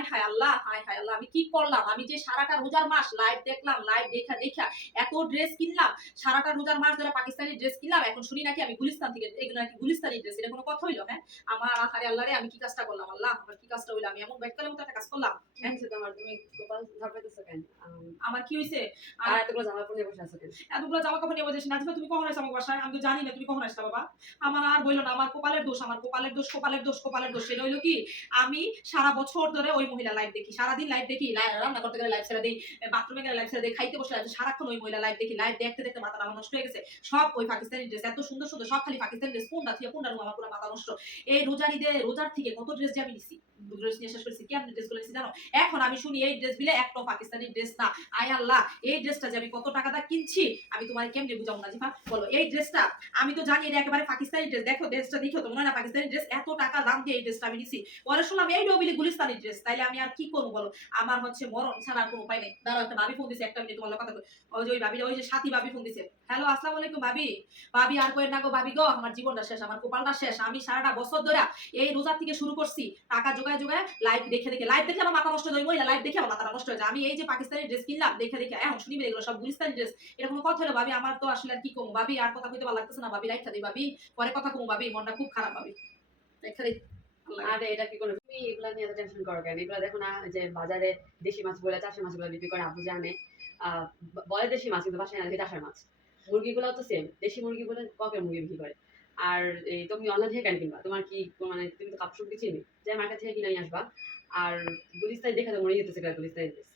হায় হায় আল্লাহ, হায় হায় আল্লাহ, আমি কি করলাম? আমি যে সারাটা রোজার মাস লাইভ দেখলাম, লাইভ দেখা দেখা এত ড্রেস কিনলাম, সারাটা রোজার মাস ধরে পাকিস্তানি ড্রেস কিনলাম, এখন শুনি নাকি আমি গুলিস্তান থেকে, এগুলো নাকি গুলিস্তানি ড্রেস। এটা কোনো কথা হইলো? হ্যাঁ, আমার আহারে আল্লাহ রে, আমি কি কাজটা করলাম? আল্লাহ, আমার কি কাজটা হইলো? আমি এমন ব্যাককালের মতো একটা কাজ করলাম। কি হইছে তোমার? তুমি কপাল ধরপাইতেছো কেন? আমার কি হইছে? আর এতগুলো জামা কাপড় নিয়ে বসে আছো কেন? এতগুলো জামা কাপড় নিয়ে বসেছি। নাজিমা, তুমি কখন আসছো আমার বাসায়? আমি তো জানি না তুমি কখন আসছো বাবা। আমার আর বইলো না, আমার কপালের দোষ, আমার কপালের দোষ, কপালের দোষ, কপালের দোষ। সেটা হইলো কি, আমি সারা বছর ধরে ওই মহিলা লাইভ দেখি, সারাদিন লাইভ দেখি, রান্না করতে গেলে লাইভ ছেড়ে দিই, বাথরুমে গেলে লাইভ ছেড়ে দিই, খাইতে বসে লাইভ, সারাক্ষণ ওই মহিলা লাইভ দেখি। লাইভ দেখতে দেখতে মাথা আমার নষ্ট হয়ে গেছে। সব ওই পাকিস্তানি ড্রেস, এত সুন্দর সুন্দর, সব খালি পাকিস্তানি ড্রেস। কোনটা থেকে কোনটা আমার পুরো মাথা নষ্ট। এই রোজার ঈদে, রোজার থেকে কত ড্রেস যে আমি নিছি, ড্রেস নিয়ে শেষ করেছি। কেমন ড্রেস গুলো নিছি জানো? এখন আমি শুনি এই ড্রেস গুলো একটাও পাকিস্তানি ড্রেস না। আয় আল্লাহ, এই ড্রেসটা যে আমি কত টাকা দা কিনছি, আমি তোমার কেমনে বুঝাবো নাজিফা, বলো? এই ড্রেসটা আমি তো জানি এটা একেবারে পাকিস্তানি ড্রেস। দেখো ড্রেসটা, দেখো তো মনে হয় না পাকিস্তানি ড্রেস? এত টাকা দাম দিয়ে এই ড্রেসটা আমি নিছি। পরে শুনলাম এই ডবিলি গুলিস্তানি ড্রেস। তাইলে আমি আর কি করবো বলো? আমার হচ্ছে মরণ ছাড়া আর কোনো উপায় নেই। দাঁড়াও, একটা ভাবি ফোন দিছে, একটা মিনিট তোমার কথা। ওই যে ওই ভাবি, ওই যে সাথী ভাবি ফোন দিছে। হ্যালো, আসসালামু আলাইকুম ভাবি। ভাবি আর কইেন না গো ভাবি গো, আমার জীবনটা শেষ, আমার কপালটা শেষ। আমি সারাটা বছর ধরে এই রোজার থেকে শুরু করছি, টাকা জোগায় জোগায় লাইভ দেখে দেখে, লাইভ দেখে আমার মাথা নষ্ট হয়ে যায়। মহিলা লাইভ দেখে আমার মাথা নষ্ট হয়ে যায়। আমি এই যে পাকিস্তানি ড্রেস কিনলাম দেখে দেখে, এখন শুনি এগুলো সব গুলিস্তানি ড্রেস। এটা কোনো কথা হলো ভাবি? আমার তো আসলে আর কি কমু ভাবি, আর কথা কইতে ভালো লাগতেছে না ভাবি, রাইখা দিই ভাবি, পরে কথা কমু ভাবি, মনটা খুব খারাপ ভাবি, রাইখা দিই। আরে এটা কি করে? তুমি এগুলা নিয়ে এত টেনশন করো কেন? এগুলা দেখো না যে বাজারে দেশি মাছ বলে চাষের মাছগুলো বিক্রি করে, আপু জানে বলে দেশি মাছ, কিন্তু বাসায় না দেখি চাষের মাছ। মুরগিগুলো তো সেম, দেশি মুরগি বলে ককের মুরগি বিক্রি করে। আর এই তুমি অনলাইন থেকে কেন কিনবা? তোমার কি মানে তুমি তো কাপড় সবজি চিনি, যে মার্কেট থেকে কিনে নিয়ে আসবা। আর গুলিস্তান দেখা তো মনে যেতেছে গুলিস্তান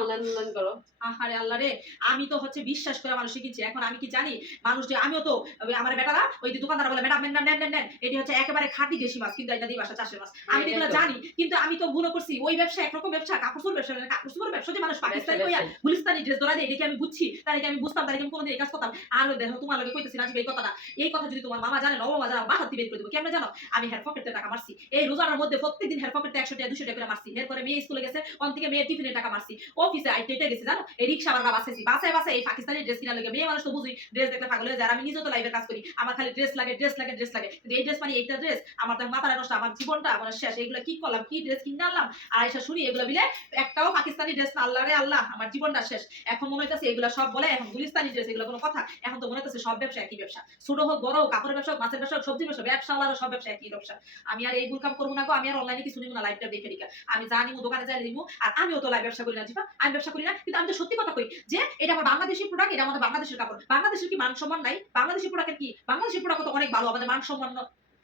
অনলাইন অনলাইন করো। আহারে আল্লাহ রে, আমি তো হচ্ছে বিশ্বাস করে মানুষ শিখেছি। এখন আমি কি জানি মানুষ যে, আমিও তো আমার বেটারা ওই যে দোকানদার বলে ম্যাডাম নেন নেন নেন নেন, এটি হচ্ছে একেবারে খাঁটি দেশি মাছ, কিন্তু এটা দিয়ে বাসা চাষের মাছ। আমি এগুলো জানি, কিন্তু আমি তো ভুল করছি। ওই ব্যবসা একরকম ব্যবসা, কাপড় ব্যবসা, কাপড় ব্যবসা যে মানুষ পাকিস্তানি হইয়া গুলিস্তানি ড্রেস ধরা দেয়, এটাকে আমি বুঝছি, তার আমি বুঝতাম, তার আমি কোনোদিন এই কাজ করতাম। আর দেখো তোমার লগে কইতেছি না এই কথাটা, এই কথা যদি তোমার মামা জানে, নবমা জানে, বাসা বের করে দেবো। কেমন জানো? আমি হেয়ার পকেটে টাকা মারছি এই রোজার মধ্যে, প্রত্যেকদিন হেয়ার পকেটে 100 টাকা 200 টাকা করে মারছি। এরপরে মেয়ে স্কুলে গেছে, অন থেকে মেয়ে টিফিনের টাকা মারছি, অফিসে আইতে গেছি জানো, এই রিক্সা বারবা বাসাইছি, বাসায় বাসায় এই পাকিস্তানি ড্রেস কিনা লাগে। মেয়ে মানুষ তো বুঝি, ড্রেস দেখলে পাগল হয়ে যায়। আমি নিজে তো লাইভের কাজ করি, আমার খালি ড্রেস লাগে, ড্রেস লাগে, ড্রেস লাগে। কিন্তু এই ড্রেস মানে এইটা ড্রেস, আমার তো মাথাটা নষ্ট, আমার জীবনটা আমার শেষ। এইগুলো কি করলাম, কি ড্রেস কিনে আনলাম, আর এসে শুনি এগুলো বিলে একটাও পাকিস্তানি ড্রেস না। আল্লাহ রে আল্লাহ, আমার জীবনটা শেষ। এখন মনে হইতেছে এগুলো সব বলে এখন গুলিস্তানি ড্রেস, এগুলো কোনো কথা? এখন তো মনে হইতেছে সব ব্যবসা একই ব্যবসা, ছোট হোক বড় হোক, কাপড়ের ব্যবসা হোক, মাছের ব্যবসা হোক, সবজি ব্যবসা, ব্যবসা হলো সব ব্যবসা একই ব্যবসা। আমি আর এই ভুল কাম করবো না গো। আমি আর অনলাইনে কিছু নিবো না, লাইভটা দেখে দেখে আমি যা নিবো দোকানে যাই নিবো। আর আমিও তো লাইভ ব্যবসা করি না জিপা, আমি ব্যবসা করি না, কিন্তু আমি তো সত্যি কথা কই যে এটা আমার বাংলাদেশি প্রোডাক্ট, এটা আমাদের বাংলাদেশের কাপড়। বাংলাদেশের কি মান সম্মান নাই? বাংলাদেশি প্রোডাক্টের কি, বাংলাদেশি প্রোডাক্ট তো অনেক ভালো, আমাদের মান সম্মান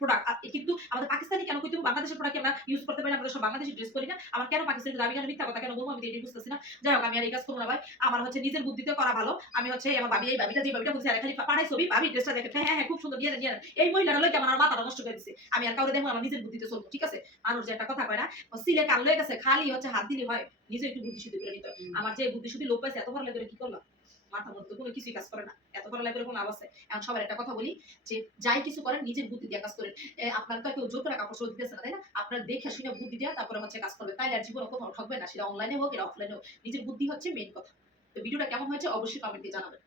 প্রোডাক্ট। কিন্তু আমাদের পাকিস্তানি কেন কইতে বাংলাদেশের প্রোডাক্ট আমরা ইউজ করতে পারি না? আমরা সব বাংলাদেশি ড্রেস করি না, আমার কেন পাকিস্তানি দাবি, কেন মিথ্যা কথা কেন বলবো? আমি এটাই বুঝতেছি না। যাই হোক, আমি আর এই কাজ করবো না ভাই। আমার হচ্ছে নিজের বুদ্ধিতে করা ভালো। আমি হচ্ছে আমার ভাবি, এই ভাবিটা যে ভাবিটা বলছে, খালি পাড়াই ছবি, ভাবি ড্রেসটা দেখে হ্যাঁ হ্যাঁ খুব সুন্দর, দিয়ে দিয়ে এই মহিলাটা লইতে আমার মাথাটা নষ্ট করে দিচ্ছে। আমি আর কাউরে দেখবো, আমার নিজের বুদ্ধিতে চলবো, ঠিক আছে? মানুষ যে একটা কথা কয় না, সিলে কান লয়ে গেছে, খালি হচ্ছে হাত দিলে হয়, নিজে একটু বুদ্ধি শুদ্ধি করে নিতে। আমার যে বুদ্ধি শুদ্ধি লোক পাইছে, এত ভালো লাগে কি করলাম? মাথা মধ্যে কোনো কিছুই কাজ করে না, এত ভালো লাগে কোনো আওয়াজ। এখন সবার একটা কথা বলি যে, যাই কিছু করেন নিজের বুদ্ধি দিয়ে কাজ করেন। আপনার তো কেউ জোর করে কাপড় চোপড় দিতেছে না, তাই না? আপনার দেখে শুনে বুদ্ধি দেওয়া, তারপরে হচ্ছে কাজ করবে, তাইলে আর জীবনে কোথাও ঠকবে না। সেটা অনলাইনে হোক, এটা অফলাইনে হোক, নিজের বুদ্ধি হচ্ছে মেইন কথা। তো ভিডিওটা কেমন হয়েছে অবশ্যই কমেন্টে জানাবেন।